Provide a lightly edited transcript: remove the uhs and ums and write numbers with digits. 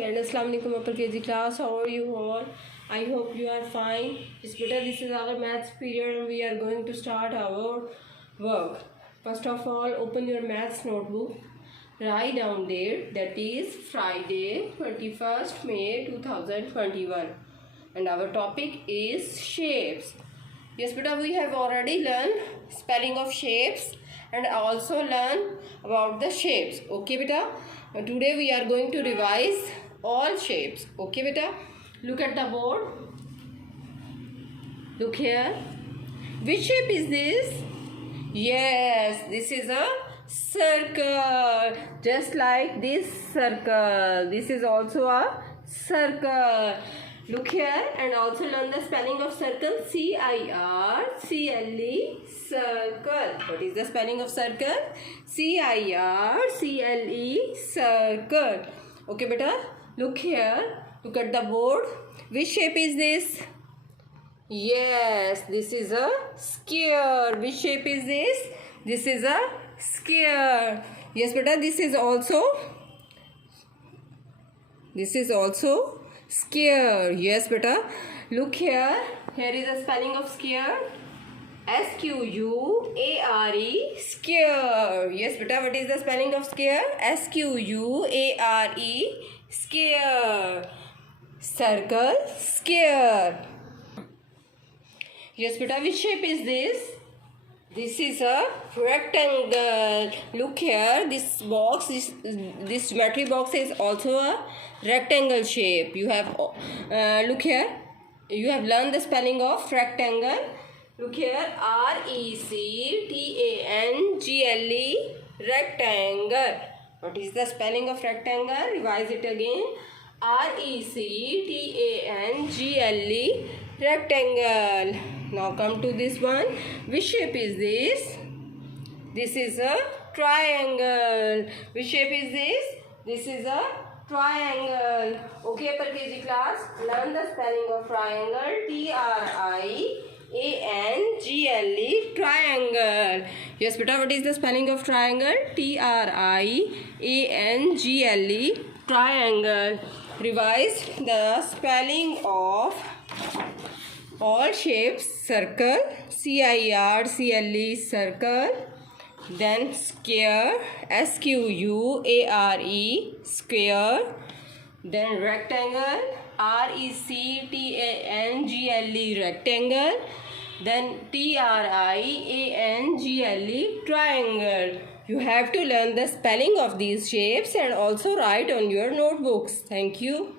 and Assalamu alaikum upper KG class. How are you all? I hope you are fine. Yes, beta, this is our maths period and we are going to start our work. First of all, open your maths notebook. Write down date, that is Friday 21st May 2021, and our topic is shapes. Yes beta, we have already learned spelling of shapes and also learn about the shapes. Okay beta, today we are going to revise all shapes. Okay beta, look at the board. Look here. Which shape is this? Yes, this is a circle, just like this circle. This is also a circle. Look here and also learn the spelling of circle. C-I-R-C-L-E, circle. What is the spelling of circle? C-I-R-C-L-E, circle. Okay beta, look here. Look at the board. Which shape is this? Yes, this is a square. Which shape is this? This is a square. Yes beta, this is also square. Yes beta, look here. Here is the spelling of square. S-Q-U-A-R-E, square. Yes beta, what is the spelling of square? S-Q-U-A-R-E, square. Circle, square. Yes beta, which shape is this? This is a rectangle. Look here, this box, this geometry box is also a rectangle shape. You have look here, you have learned the spelling of rectangle. Look here, R-E-C-T-A-N-G-L-E, rectangle. What is the spelling of rectangle? Revise it again. R-E-C-T-A-N-G-L-E, rectangle. Now come to this one. Which shape is this? This is a triangle. Which shape is this? This is a triangle. Okay, upper KG class, learn the spelling of triangle. T-R-I-A-N-G-L-E, triangle. Yes beta, what is the spelling of triangle? T-R-I-A-N-G-L-E, triangle. Revise the spelling of all shapes. Circle, C-I-R-C-L-E, circle. Then square, S-Q-U-A-R-E, square. Then rectangle, R-E-C-T-A-N-G-L-E, rectangle. Then T-R-I-A-N-G-L-E, triangle. You have to learn the spelling of these shapes and also write on your notebooks. Thank you.